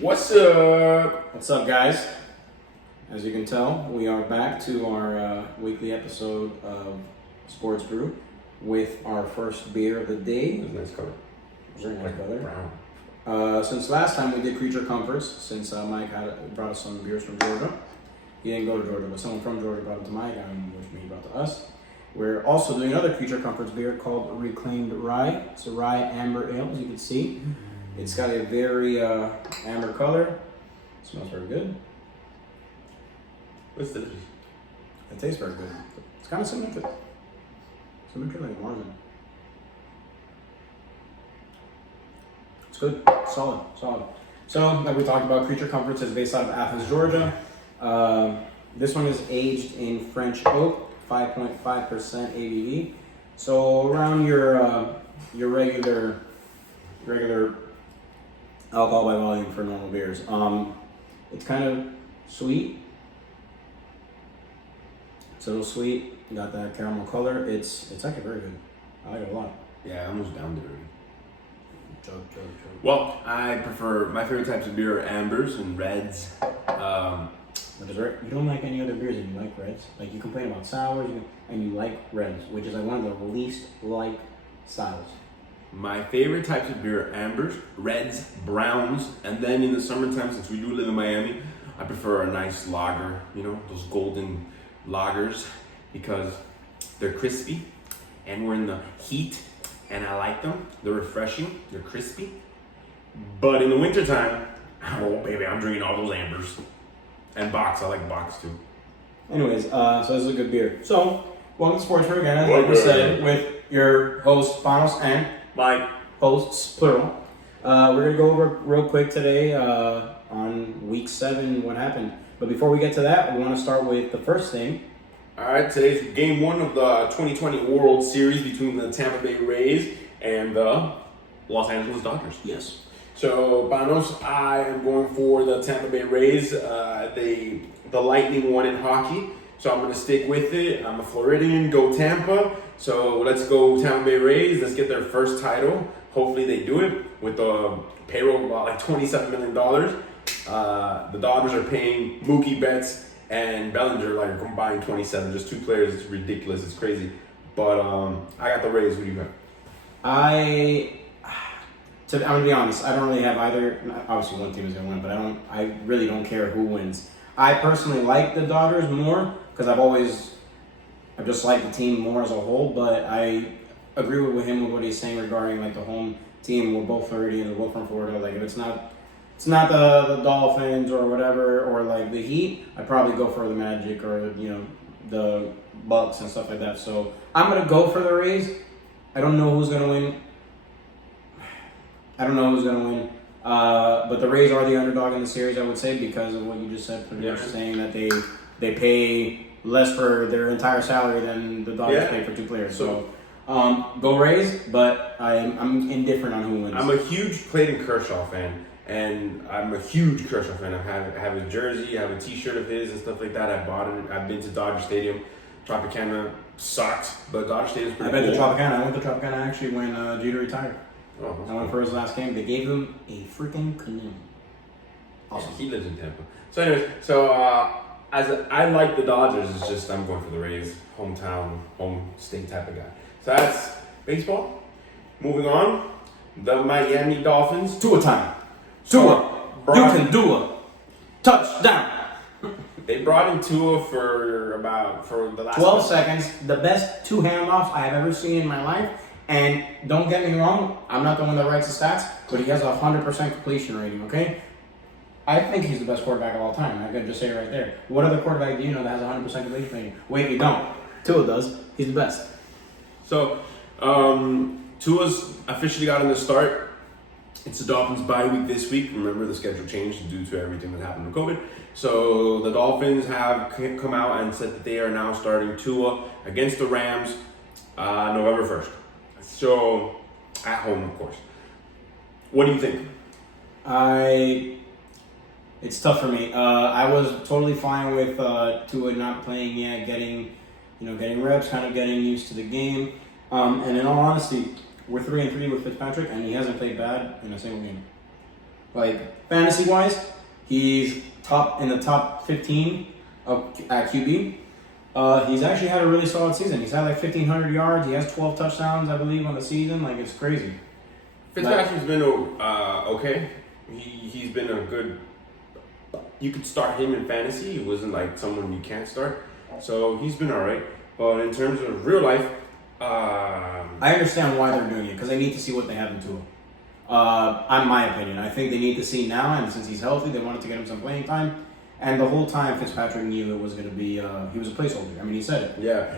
What's up? What's up, guys? As you can tell, we are back to our weekly episode of Sports Brew with our first beer of the day. That's a nice color. Very nice color. Brown. Since last time we did Creature Comforts, since Mike brought us some beers from Georgia. He didn't go to Georgia, but someone from Georgia brought it to Mike, which he brought to us. We're also doing another Creature Comforts beer called Reclaimed Rye. It's a rye amber ale, as you can see. It's got a very amber color. It smells very good. What's this? It tastes very good. It's kind of similar to like Marzen. It's good. Solid. So, like we talked about, Creature Comforts is based out of Athens, Georgia. This one is aged in French oak, 5.5% ABV. So around your regular alcohol by volume for normal beers. It's kind of sweet. It's a little sweet. Got that caramel color. It's actually very good. I like it a lot. Yeah, I almost downed it already. Chug. Well, I prefer, my favorite types of beer are ambers and reds. But you don't like any other beers and you like reds. Like you complain about sours and you like reds, which is like one of the least liked styles. My favorite types of beer are ambers, reds, browns, and then in the summertime, since we do live in Miami, I prefer a nice lager, those golden lagers, because they're crispy and we're in the heat and I like them. They're refreshing, they're crispy. But in the wintertime, oh baby, I'm drinking all those ambers. And box, I like box too. Anyways, so this is a good beer. So, welcome to Sports Brew again, like we said, with your host, Panos, and Mike. Hosts, plural. We're going to go over real quick today on week 7, what happened. But before we get to that, we want to start with the first thing. All right, today's game 1 of the 2020 World Series between the Tampa Bay Rays and the Los Angeles Dodgers. Yes. So, Panos, I am going for the Tampa Bay Rays. The Lightning won in hockey, so I'm going to stick with it. I'm a Floridian, go Tampa. So let's go Tampa Bay Rays. Let's get their first title. Hopefully they do it with a payroll of about like $27 million. The Dodgers are paying Mookie Betts and Bellinger like combined 27, just 2 players. It's ridiculous. It's crazy. But I got the Rays. What do you got? I'm gonna be honest. I don't really have either. Obviously, one team is gonna win, but I really don't care who wins. I personally like the Dodgers more because I've just liked the team more as a whole. But I agree with him with what he's saying regarding like the home team. We're both Floridians. We're both from Florida. Like if it's not the Dolphins or whatever or like the Heat, I'd probably go for the Magic or the Bucks and stuff like that. So I'm gonna go for the Rays. I don't know who's gonna win. But the Rays are the underdog in the series, I would say, because of what you just said. Pretty much saying that they pay less for their entire salary than the Dodgers pay for 2 players. So go Rays, but I'm indifferent on who wins. I'm a huge Clayton Kershaw fan, and I'm a huge Kershaw fan. I have his jersey, I have a T-shirt of his and stuff like that. I bought it. I've been to Dodger Stadium. Tropicana sucked, but Dodger Stadium's pretty cool. I went to Tropicana actually when Jeter retired. Oh, I went for his last game. They gave him a freaking canoe. Awesome. Yeah, he lives in Tampa. So anyways, I like the Dodgers. It's just I'm going for the Rays, hometown, home state type of guy. So that's baseball. Moving on, the Miami Dolphins. Tua time. Tua, you can do a touchdown. They brought in Tua for the last 12 seconds. The best 2 handoffs I have ever seen in my life. And don't get me wrong, I'm not the one that writes the stats, but he has a 100% completion rating, okay? I think he's the best quarterback of all time. I could just say it right there. What other quarterback do you know that has a 100% completion rating? Wait, you don't. Tua does. He's the best. So, Tua's officially gotten the start. It's the Dolphins' bye week this week. Remember, the schedule changed due to everything that happened with COVID. So, the Dolphins have come out and said that they are now starting Tua against the Rams November 1st. So, at home, of course. What do you think? It's tough for me. I was totally fine with Tua not playing yet, getting reps, kind of getting used to the game. And in all honesty, we're 3-3 with Fitzpatrick, and he hasn't played bad in a single game. Like fantasy wise, he's in the top 15 at QB. He's actually had a really solid season. He's had like 1,500 yards. He has 12 touchdowns, I believe, on the season. Like, it's crazy. Fitzpatrick's been okay. He's been a good. You could start him in fantasy. He wasn't like someone you can't start. So he's been all right. But in terms of real life, I understand why they're doing it because they need to see what they have in Tua. In my opinion, I think they need to see now, and since he's healthy, they wanted to get him some playing time. And the whole time, Fitzpatrick knew it was going to be, he was a placeholder. I mean, he said it. Yeah.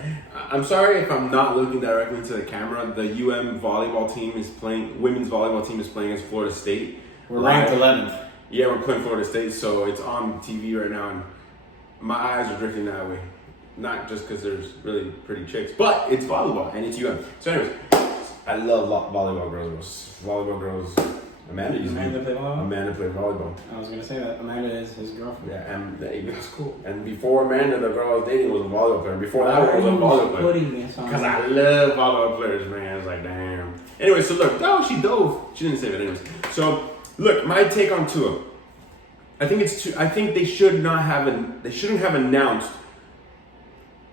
I'm sorry if I'm not looking directly into the camera. The UM volleyball team is playing, women's volleyball team is playing against Florida State. We're ranked 11th. Yeah, we're playing Florida State, so it's on TV right now, and my eyes are drifting that way. Not just because there's really pretty chicks, but it's volleyball, and it's UM. So anyways, I love volleyball girls. Volleyball girls. Amanda played volleyball? Amanda played volleyball. I was going to say that. Amanda is his girlfriend. Yeah, and that's cool. And before Amanda, the girl I was dating was a volleyball player. Before that, I was a volleyball player. Because I love volleyball players, man. I was like, damn. Anyway, so look. Oh, she dove. She didn't say that anyways. So, look, my take on Tua. I think they shouldn't have announced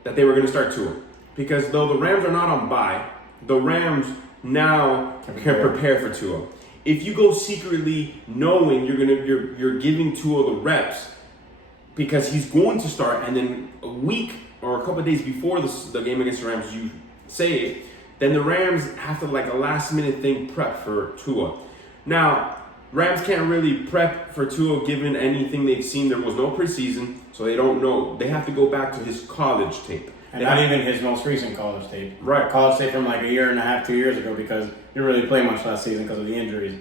that they were going to start Tua. Because though the Rams are not on bye, the Rams now can prepare for Tua. If you go secretly knowing you're giving Tua the reps because he's going to start, and then a week or a couple of days before the game against the Rams you say it, then the Rams have to, like a last minute thing, prep for Tua. Now, Rams can't really prep for Tua given anything they've seen. There was no preseason, so they don't know. They have to go back to his college tape. And not even his most recent college tape. Right. College tape from like a year and a half, 2 years ago, because he didn't really play much last season because of the injuries.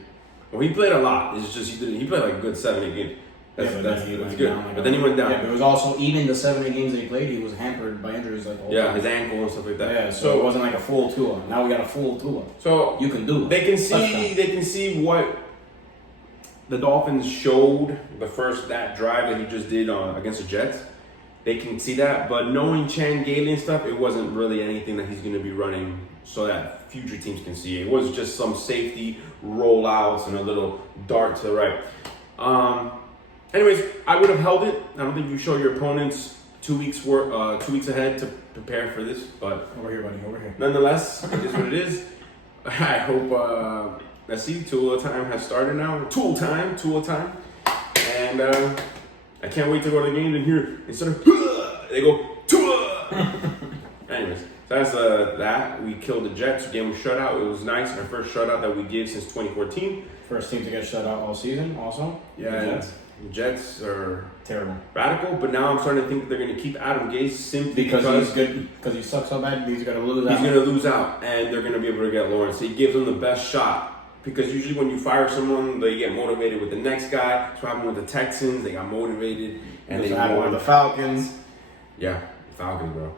Well, he played a lot. It's just he played like a good 7-8 games. That's good. Down, but then he went down. Yeah, but it was also, even the 7-8 games that he played, he was hampered by injuries like the whole time. His ankle and stuff like that. Yeah, so it wasn't like a full Tua. Now we got a full Tua. So you can do it. They can see what the Dolphins showed that drive that he just did against the Jets. They can see that, but knowing Chan Gailey and stuff, it wasn't really anything that he's going to be running so that future teams can see it. It was just some safety rollouts and a little dart to the right. Anyways, I would have held it. I don't think you show your opponents 2 weeks ahead to prepare for this, but over here, buddy, over here. Nonetheless, it is what it is. I hope. Let's see, Tua time has started now. Tool time, and I can't wait to go to the game and hear instead of they go Tua. Anyways, so that's that. We killed the Jets. Game was shutout. It was nice. Our first shutout that we did since 2014. First team to get shut out all season. Also, yeah. Jets are terrible, radical. But now I'm starting to think they're going to keep Adam Gase simply because he's good. Because he sucks so bad, he's going to lose out. He's going to lose out, and they're going to be able to get Lawrence. He gives them the best shot. Because usually when you fire someone, they get motivated with the next guy. That's what happened with the Texans. They got motivated. And they happened with the Falcons. Yeah, Falcons, bro.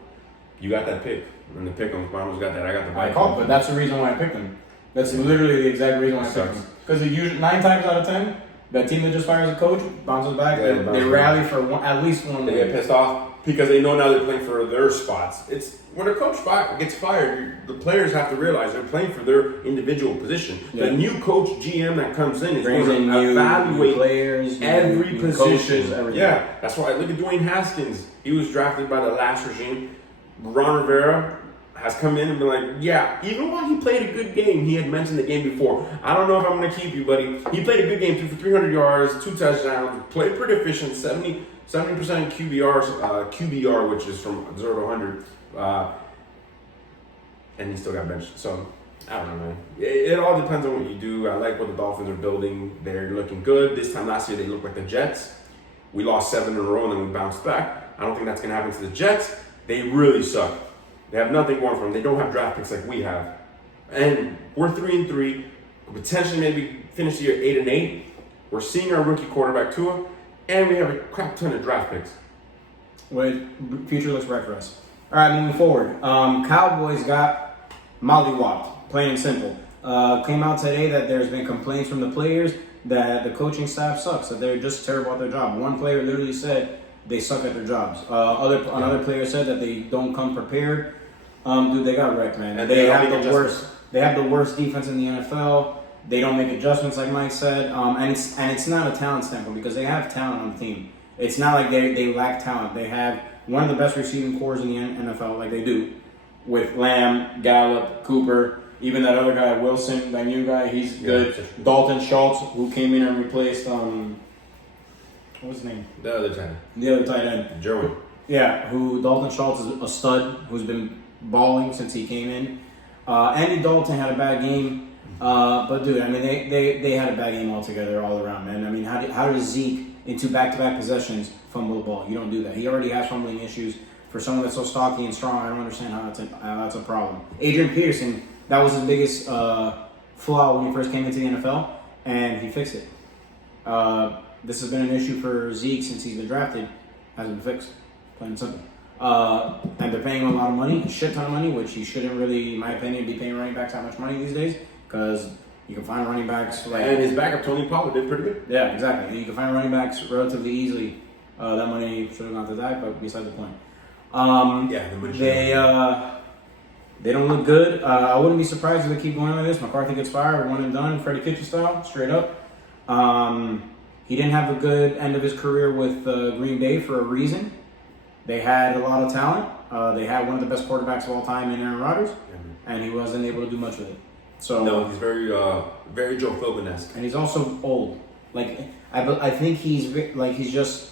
You got that pick. And the pick on Farmers got that. I got the I called, but that's the reason why I picked them. That's literally the exact reason why I picked them. Because usually 9 times out of 10, that team that just fires a coach bounces back. Yeah, they rally for at least one. They get pissed off because they know now they're playing for their spots. It's when a coach gets fired, the players have to realize they're playing for their individual position. Yeah. The new coach GM that comes in is going to evaluate players, every position. Coaches, everything. Yeah, that's why. Look at Dwayne Haskins. He was drafted by the last regime. Ron Rivera has come in and been like, yeah, even while he played a good game, he had mentioned the game before. I don't know if I'm going to keep you, buddy. He played a good game, threw for 300 yards, 2 touchdowns, played pretty efficient, 70% QBR, which is from 0 to 100. And he still got benched. So, I don't know, man. It all depends on what you do. I like what the Dolphins are building. They're looking good. This time last year, they looked like the Jets. We lost 7 in a row, and then we bounced back. I don't think that's going to happen to the Jets. They really suck. They have nothing going for them. They don't have draft picks like we have. And we're 3-3. Potentially maybe finish the year 8-8. We're seeing our rookie quarterback, Tua. And we have a crap ton of draft picks. Well, future looks bright for us. All right, moving forward. Cowboys got mollywopped, plain and simple. Came out today that there's been complaints from the players that the coaching staff sucks, that they're just terrible at their job. One player literally said they suck at their jobs. Another player said that they don't come prepared. Dude, they got wrecked, man. And they have the worst. They have the worst defense in the NFL. They don't make adjustments, like Mike said, and it's not a talent standpoint because they have talent on the team. It's not like they lack talent. They have one of the best receiving cores in the NFL, like they do, with Lamb, Gallup, Cooper, even that other guy Wilson, that new guy. He's good. Dalton Schultz, who came in and replaced what was his name? The other tight end. The other tight end. Jerwin. Yeah, Dalton Schultz is a stud who's been balling since he came in. Andy Dalton had a bad game. But dude, I mean, they had a bad game altogether, all around, man. I mean, how does Zeke in 2 back-to-back possessions fumble the ball? You don't do that. He already has fumbling issues. For someone that's so stocky and strong, I don't understand how that's a problem. Adrian Peterson, that was his biggest flaw when he first came into the NFL, and he fixed it. This has been an issue for Zeke since he's been drafted. Hasn't been fixed, plain and simple. And they're paying him a lot of money, a shit ton of money, which he shouldn't really, in my opinion, be paying running backs that much money these days. Because you can find running backs like... And his backup, Tony Pollard, did pretty good. Yeah, exactly. You can find running backs relatively easily. That money should have gone to that, but beside the point. They don't look good. I wouldn't be surprised if they keep going like this. McCarthy gets fired, one and done, Freddie Kitchen style, straight up. He didn't have a good end of his career with Green Bay for a reason. They had a lot of talent. They had one of the best quarterbacks of all time in Aaron Rodgers, and he wasn't able to do much with it. So no, he's very Joe Philbin-esque. And he's also old. Like I think he's just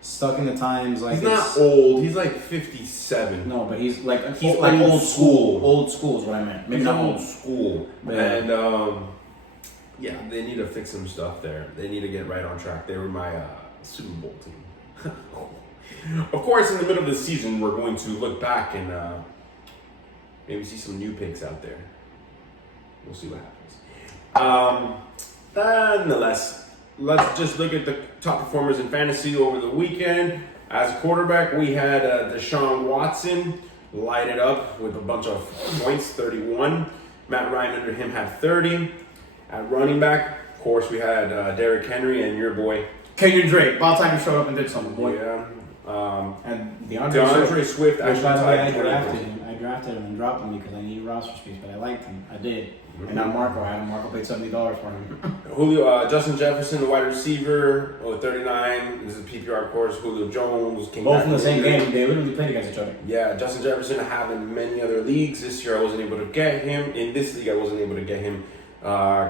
stuck in the times. Like he's not old. He's like 57. No, but he's like old school. Old school is what I meant. Maybe not old school. Yeah. And they need to fix some stuff there. They need to get right on track. They were my Super Bowl team. Of course, in the middle of the season, we're going to look back and maybe see some new picks out there. We'll see what happens. Nonetheless, let's just look at the top performers in fantasy over the weekend. As a quarterback, we had Deshaun Watson light it up with a bunch of points, 31. Matt Ryan under him had 30. At running back, of course, we had Derrick Henry and your boy Kenyon Drake. About time he showed up and did something, boy. Yeah. And DeAndre Swift actually I drafted him and dropped him because I needed roster space, but I liked him. I did. Mm-hmm. And now Marco had him. Marco paid $70 for him. Julio, Justin Jefferson, the wide receiver, 39. This is PPR, of course. Julio Jones. Both in the same game. They literally played against each other. Yeah, Justin Jefferson, I have in many other leagues. This year I wasn't able to get him. In this league, I wasn't able to get him.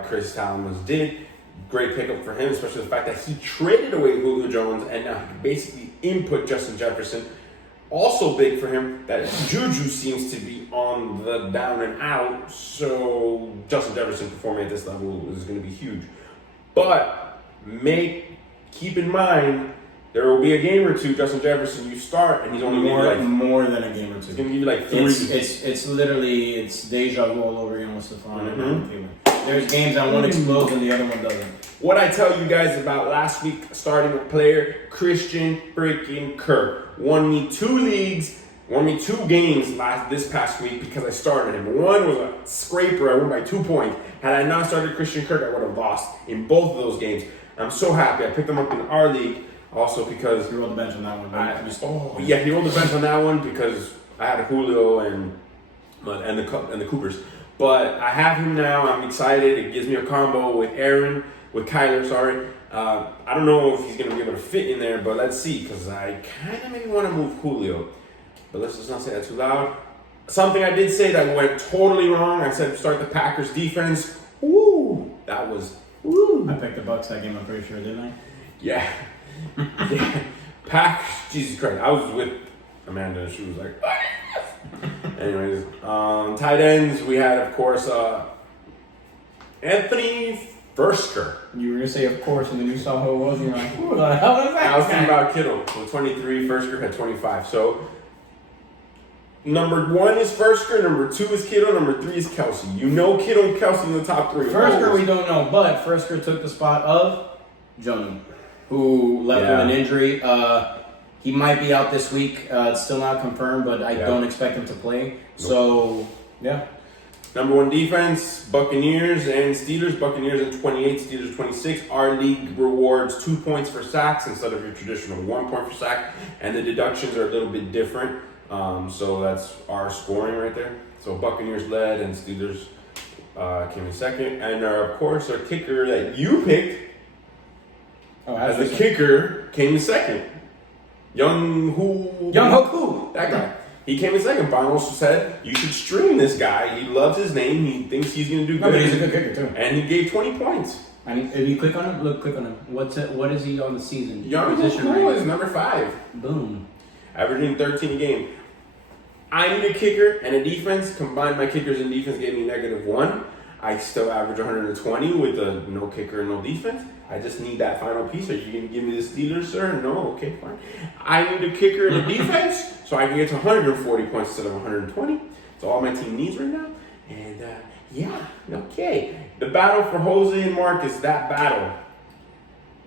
Chris Talon did. Great pickup for him, especially the fact that he traded away Julio Jones and now he can basically input Justin Jefferson. Also big for him that Juju seems to be on the down and out, so Justin Jefferson performing at this level is going to be huge. But keep in mind, there will be a game or two Justin Jefferson you start and he's only more than a game or two. He's going to give you like 3. It's literally deja vu all over again with Stephon and feeling. There's games that one explodes and the other one doesn't. What I tell you guys about last week, starting a player, Christian freaking Kirk. Won me 2 leagues, won me 2 games this past week because I started him. One was a scraper, I won by 2 points. Had I not started Christian Kirk, I would have lost in both of those games. I'm so happy. I picked him up in our league also because... He rolled the bench on that one. Yeah, he rolled the bench on that one because I had Julio and the Coopers. But I have him now. I'm excited. It gives me a combo with Kyler. I don't know if he's going to be able to fit in there, but let's see. Because I kind of maybe want to move Julio. But let's just not say that too loud. Something I did say that went totally wrong. I said start the Packers defense. Woo! That was woo. I picked the Bucks that game, I'm pretty sure, didn't I? Yeah. Jesus Christ. I was with Amanda and she was like, what is this? Anyways, tight ends, we had, of course, Anthony Firsker. You were going to say, of course, and then you saw who it was, and you're like, who the hell is that? I was thinking about Kittle. So 23, Firsker had 25. So, number 1 is Firsker, number 2 is Kittle, number 3 is Kelsey. You know Kittle and Kelsey in the top 3. Firsker, we don't know, but Firsker took the spot of Jonah, who left with an injury. He might be out this week. It's still not confirmed, but I don't expect him to play. Nope. So, yeah. Number 1 defense, Buccaneers and Steelers. Buccaneers at 28, Steelers 26. Our league rewards 2 points for sacks instead of your traditional 1 point for sack. And the deductions are a little bit different. So that's our scoring right there. So Buccaneers led and Steelers came in second. And of course, our kicker that you picked as the kicker came in second. Young Hoku. That guy. He came in second. Barnos said, you should stream this guy. He loves his name. He thinks he's going to do good. But he's a good kicker, too. And he gave 20 points. And if you click on him, click on him. What is he on the season? Young Hoku is number 5. Boom. Averaging 13 a game. I need a kicker and a defense. Combined, my kickers and defense gave me -1. I still average 120 with a no kicker and no defense. I just need that final piece. Are you going to give me the Steelers, sir? No? Okay, fine. I need a kicker and a defense so I can get to 140 points instead of 120. That's all my team needs right now. And, okay. The battle for Jose and Marcus, that battle.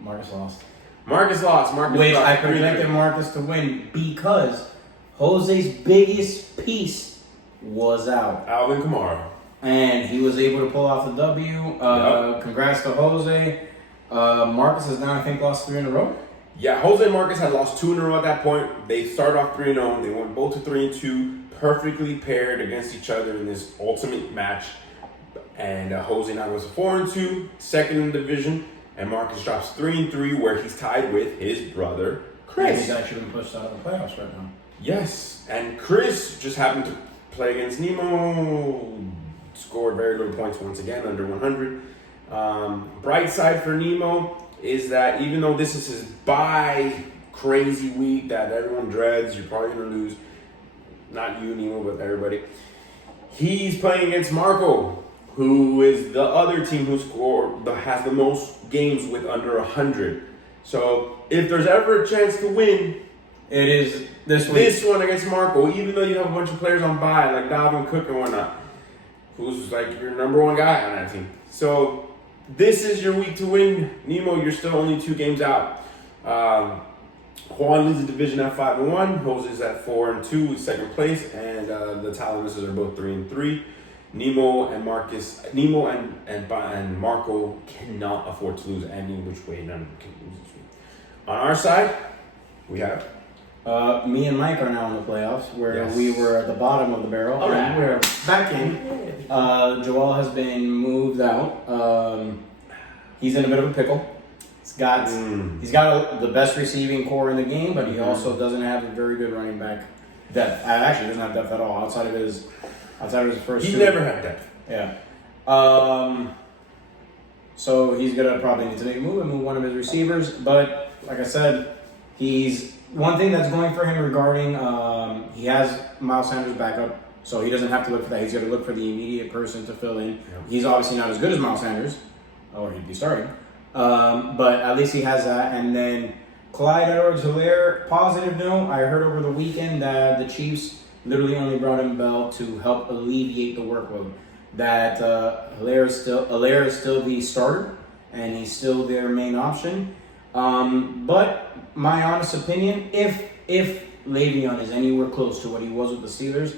Marcus lost. Wait, I projected Marcus to win because Jose's biggest piece was out. Alvin Kamara. And he was able to pull off the W. Congrats to Jose. Marcus has now, I think, lost 3 in a row. Yeah, Jose and Marcus had lost 2 in a row at that point. They started off 3-0. They went both to 3-2, perfectly paired against each other in this ultimate match. And Jose now goes to 4-2, second in the division. And Marcus drops 3-3, where he's tied with his brother, Chris. And he's actually been pushed out of the playoffs right now. Yes, and Chris just happened to play against Nemo. Scored very little points once again, under 100. Bright side for Nemo is that even though this is his bye crazy week that everyone dreads, you're probably going to lose. Not you, Nemo, but everybody. He's playing against Marco, who is the other team who has the most games with under 100. So if there's ever a chance to win, it is this week. This one against Marco, even though you have a bunch of players on bye, like Dalvin Cook and whatnot, who's like your number 1 guy on that team. So this is your week to win. Nemo, you're still only 2 games out. Juan leads the division at 5-1. Jose's at 4-2 with second place, and the Talamuses are both 3-3. Nemo and Marco cannot afford to lose any which way. None of them can lose this week. On our side, we have me and Mike are now in the playoffs, where Yes. we were at the bottom of the barrel, and we're back in. Joel has been moved out. He's in a bit of a pickle. He's got the best receiving core in the game, but he also doesn't have a very good running back depth. Actually, doesn't have depth at all outside of his first. He 2. never had depth. Yeah. So he's gonna probably need to make a move and move one of his receivers. But like I said, one thing that's going for him regarding he has Miles Sanders backup, so he doesn't have to look for that. He's gonna look for the immediate person to fill in. Yep. He's obviously not as good as Miles Sanders, or he'd be starting. But at least he has that. And then Clyde Edwards-Helaire, positive note, I heard over the weekend that the Chiefs literally only brought him Bell to help alleviate the workload. That Helaire is still the starter, and he's still their main option. But my honest opinion, if Le'Veon is anywhere close to what he was with the Steelers,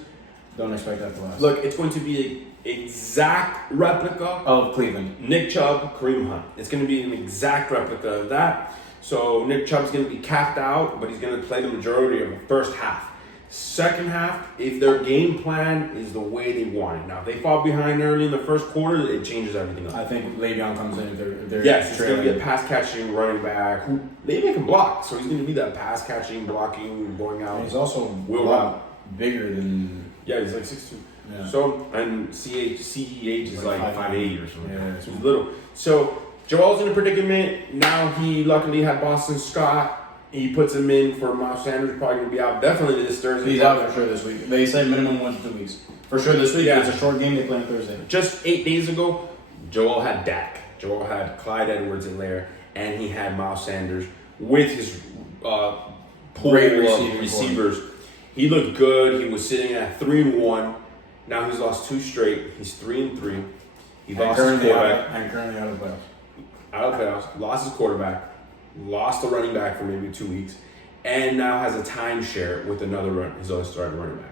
don't expect that to last. Look, it's going to be an exact replica of Cleveland. Nick Chubb, Kareem Hunt. It's going to be an exact replica of that. So Nick Chubb's going to be capped out, but he's going to play the majority of the first half. Second half, if their game plan is the way they want it. Now, if they fall behind early in the first quarter, it changes everything up. I think Le'Veon comes in if they're yes, it's going to be a pass-catching running back who Le'Veon can block, so he's going to be that pass-catching, blocking, going out. And he's also a lot bigger than... Yeah, he's like 6'2". Yeah. So, and CEH is like 5'8" or something. Yeah. So he's little. So, Joel's in a predicament. Now he luckily had Boston Scott. He puts him in for Miles Sanders, probably going to be out definitely this Thursday. He's out for sure this week. They said minimum 1 to 2 weeks. For sure this week. Yeah. It's a short game. They play on Thursday. Just 8 days ago, Joel had Dak. Joel had Clyde Edwards-Helaire, and he had Miles Sanders with his pool of receivers. He looked good. He was sitting at 3-1. Now he's lost 2 straight. He's 3-3. He lost his quarterback. I'm currently out of the playoffs. Out of the playoffs. Lost his quarterback. Lost the running back for maybe 2 weeks, and now has a timeshare with his other starting running back.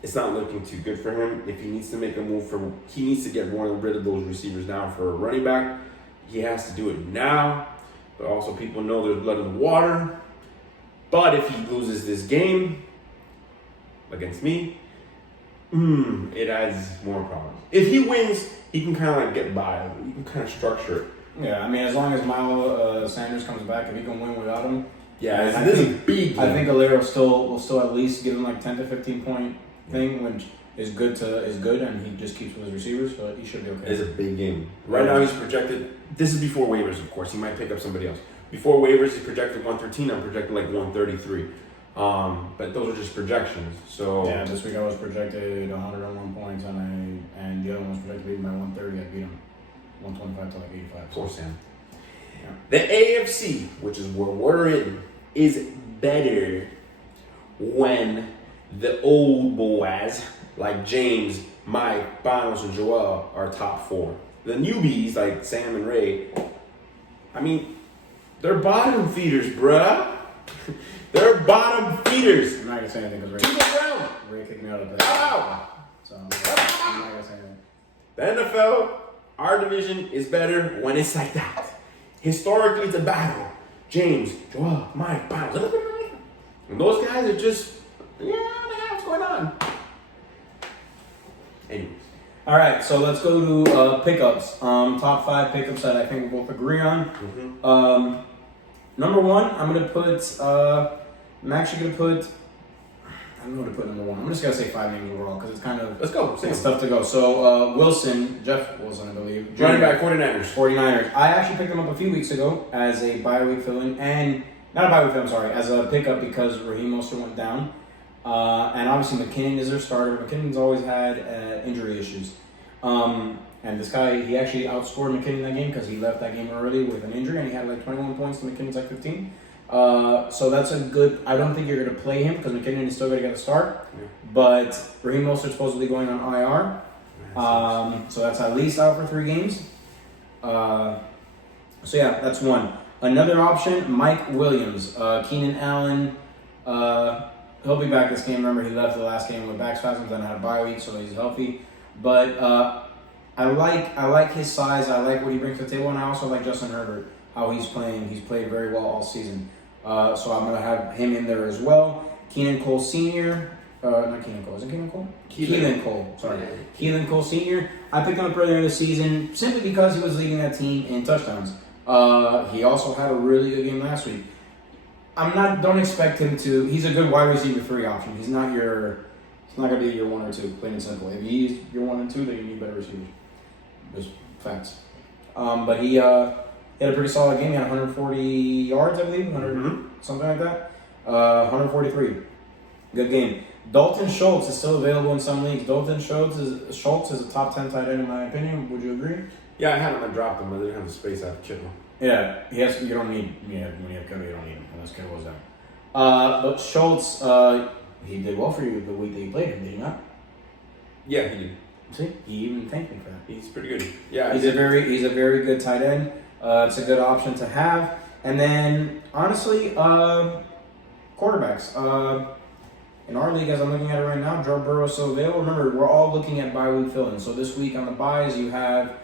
It's not looking too good for him. If he needs to make a move he needs to get rid of those receivers now for a running back. He has to do it now. But also, people know there's blood in the water. But if he loses this game against me, it adds more problems. If he wins, he can kind of like get by. You can kind of structure it. Yeah, I mean, as long as Milo Sanders comes back, if he can win without him. Yeah, this is a big game. I think Alero will still at least give him like 10 to 15 point thing, which is good, and he just keeps with his receivers, so he should be okay. It's a big game. Right now he's projected. This is before waivers, of course. He might pick up somebody else. Before waivers, he's projected 113. I'm projecting like 133. But those are just projections. So yeah, this week I was projected 101 points, and the other one was projected to beat him by 130. I beat him 125 to like 85. Poor Sam. Yeah. The AFC, which is where we're in, is better when the old boys like James, Mike, Bonos, and Joel are top 4. The newbies like Sam and Ray, I mean, they're bottom feeders, bruh. They're bottom feeders. I'm not gonna say anything because To the ground. Ray kicked me out of the so I'm not gonna say anything. The NFL, our division is better when it's like that. Historically, it's a battle. James, Joel, Mike, Bonos. And those guys are just, what's going on? Anyways. All right, so let's go to pickups. Top 5 pickups that I think we both agree on. Mm-hmm. Number 1, I'm actually gonna put. I don't know what to put number 1. I'm just gonna say 5 names overall because it's kind of. Let's go. It's tough to go. So Jeff Wilson, I believe. Running back 49ers. 49ers. I actually picked him up a few weeks ago as a bye week fill-in, and not a bye week fill-in, sorry, as a pickup because Raheem Mostert went down. And obviously McKinnon is their starter. McKinnon's always had injury issues. And this guy, he actually outscored McKinnon that game because he left that game early with an injury and he had like 21 points and McKinnon's like 15. So that's a good, I don't think you're going to play him because McKinnon is still going to get a start. Yeah. But Raheem Mostert's supposedly going on IR. So that's at least out for 3 games. So yeah, that's one. Another option, Mike Williams. Keenan Allen, he'll be back this game. Remember, he left the last game with back spasms, then had a bye week, so he's healthy. But I like his size. I like what he brings to the table, and I also like Justin Herbert, how he's playing. He's played very well all season. So I'm gonna have him in there as well. Keenan Cole Sr. Not Keenan Cole. Is it Keenan Cole? Keelan Cole. Sorry, Keelan Cole Sr. I picked him up earlier in the season simply because he was leading that team in touchdowns. He also had a really good game last week. Don't expect him to. He's a good wide receiver 3 option. He's not gonna be your 1 or 2, plain and simple. If he's your 1 and 2, then you need better receivers. Just facts. But he had a pretty solid game. He had 140 yards, I believe, something like that. 143. Good game. Dalton Schultz is still available in some leagues. Dalton Schultz is a top 10 tight end in my opinion. Would you agree? Yeah, I had him. I dropped him. I didn't have the space. I have to chip him. Yeah, you don't need. Yeah, when you have Kittle, you don't need him unless Kittle was down. But Schultz, he did well for you the week that you played him, did he not? Yeah, he did. See, he even thanked me for that. He's pretty good. Yeah, he's a very good tight end. It's a good option to have. And then honestly, quarterbacks. In our league, as I'm looking at it right now, Joe Burrow is still available. Remember, we're all looking at bye week fill-in. So this week on the byes, you have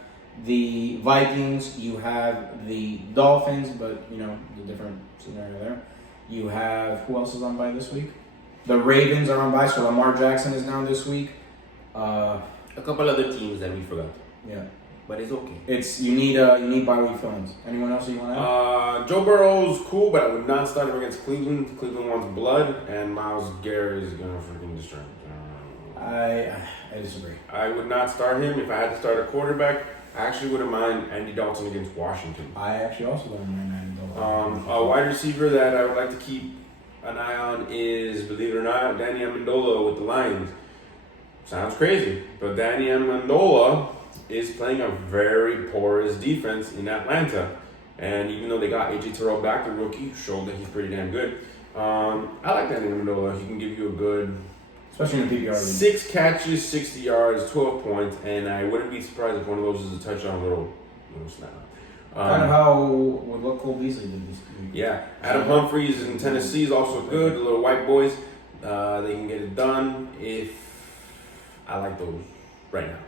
the Vikings, you have the Dolphins, but you know the different scenario there. You have who else is on bye this week? The Ravens are on bye, so Lamar Jackson is down this week. A couple other teams that we forgot. Yeah, but it's okay. You need bye week fill-ins. Anyone else you want to add? Joe Burrow's cool, but I would not start him against Cleveland. Cleveland wants blood, and Myles Garrett is gonna freaking destroy him. I disagree. I would not start him if I had to start a quarterback. I actually wouldn't mind Andy Dalton against Washington. I actually also don't mind Andy Dalton. A wide receiver that I would like to keep an eye on is, believe it or not, Danny Amendola with the Lions. Sounds crazy, but Danny Amendola is playing a very porous defense in Atlanta. And even though they got A.J. Terrell back, the rookie, showed that he's pretty damn good. I like Danny Amendola. He can give you a good... Especially in the PPR league. 6 catches, 60 yards, 12 points, and I wouldn't be surprised if one of those is a touchdown, little snap. Kind of how what Cole Beasley did this week. Yeah, Adam Humphries in Tennessee is also good. The little white boys, they can get it done. If I like those right now,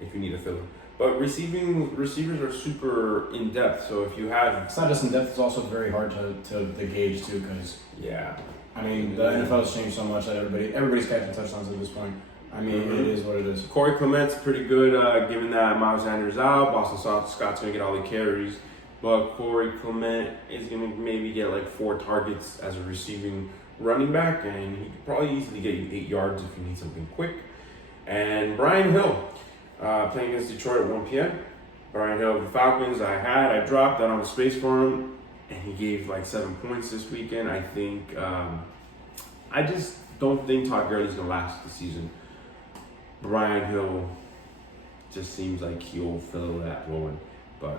if you need a filler. But receivers are super in depth. So if you have, it's not just in depth; it's also very hard to gauge too. Because yeah. I mean, the NFL has changed so much that everybody's catching touchdowns at this point. I mean, it is what it is. Corey Clement's pretty good, given that Miles Sanders out. Boston Scott's going to get all the carries. But Corey Clement is going to maybe get like 4 targets as a receiving running back, and he could probably easily get you 8 yards if you need something quick. And Brian Hill, playing against Detroit at 1 p.m. Brian Hill, the Falcons, I dropped that on the space for him, and he gave like 7 points this weekend. I think, I just don't think Todd Gurley's going to last the season. Brian Hill just seems like he'll fill that void, but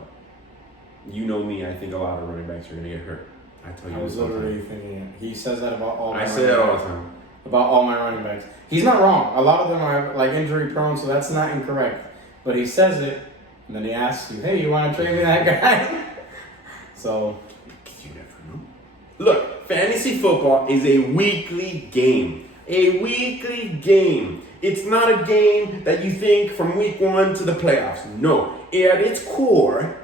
you know me, I think a lot of running backs are going to get hurt. I was literally thinking it. He says that about all my I say that all the time. About all my running backs. He's not wrong. A lot of them are like injury prone, so that's not incorrect. But he says it, and then he asks you, hey, you want to trade me that guy? So, you never know. Look, fantasy football is a weekly game. A weekly game. It's not a game that you think from week 1 to the playoffs. No. At its core,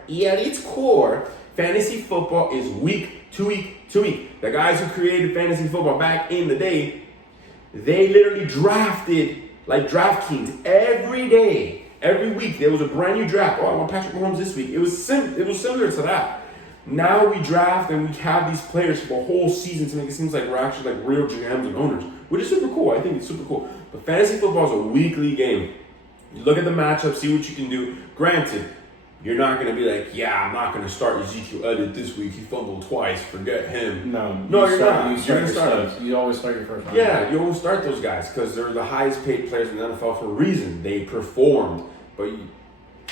fantasy football is week to week to week. The guys who created fantasy football back in the day, they literally drafted like DraftKings every day, every week. There was a brand new draft. Oh, I want Patrick Mahomes this week. It was similar to that. Now we draft and we have these players for a whole season to make it seem like we're actually like real GMs and owners, which is super cool. I think it's super cool. But fantasy football is a weekly game. You look at the matchup, see what you can do. Granted, you're not going to be like, yeah, I'm not going to start Ezekiel Elliott this week. He fumbled twice. Forget him. No, you're not. You're going to start. You always start your first round. Yeah, you always start those guys because they're the highest paid players in the NFL for a reason. They performed. But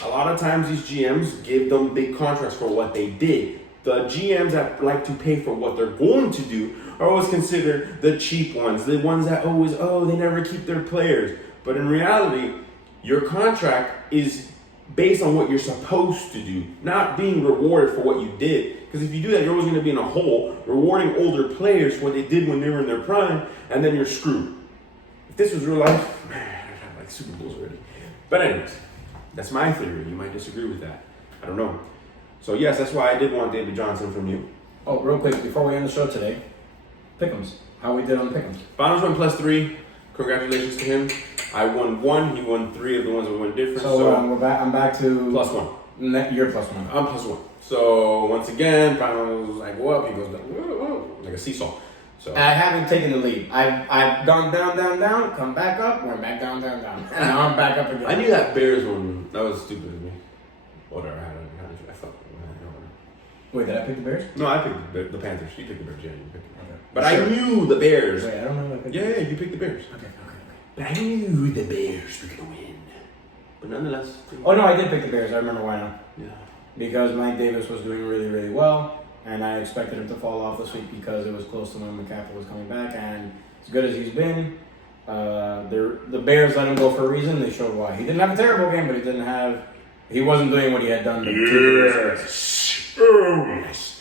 a lot of times these GMs give them big contracts for what they did. The GMs that like to pay for what they're going to do are always considered the cheap ones, the ones that always, they never keep their players. But in reality, your contract is based on what you're supposed to do, not being rewarded for what you did. Because if you do that, you're always going to be in a hole, rewarding older players for what they did when they were in their prime, and then you're screwed. If this was real life, man, I'd have like Super Bowls already. But anyways, that's my theory. You might disagree with that. I don't know. So yes, that's why I did want David Johnson from you. Oh, real quick, before we end the show today, Pick'ems. How we did on Pick'ems. Finals went +3. Congratulations to him. I won 1. He won 3 of the ones that went different. So we're back. I'm back to +1. You're +1. I'm +1. So once again, finals, I go up, he goes down, like a seesaw. So I haven't taken the lead. I've gone down, come back up, went back down, and now I'm back up again. I knew that Bears one. That was stupid of me. Whatever. I thought. Wait, did I pick the Bears? No, I picked the Panthers. You picked the Bears. Yeah, you picked them. Okay. But sure. I knew the Bears. Wait, I don't know what I picked. Yeah, you picked the Bears. Okay. But I knew the Bears were gonna win. But nonetheless. Oh no, I did pick the Bears. I remember why now. Yeah. Because Mike Davis was doing really, really well, and I expected him to fall off this week because it was close to when McCaffrey was coming back, and as good as he's been, the Bears let him go for a reason. They showed why. He didn't have a terrible game, but he wasn't doing what he had done. Yes.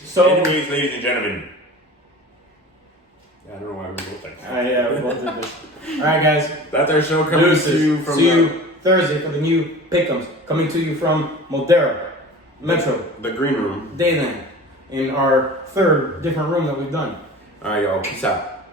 So, anyways, ladies and gentlemen. I don't know why we both like that. Yeah, we both did this. All right, guys. That's our show coming to you from. See you Thursday for the new Pick'ems. Coming to you from Modera, Metro, the green room, Dayland, in our 3rd different room that we've done. All right, y'all. Peace out.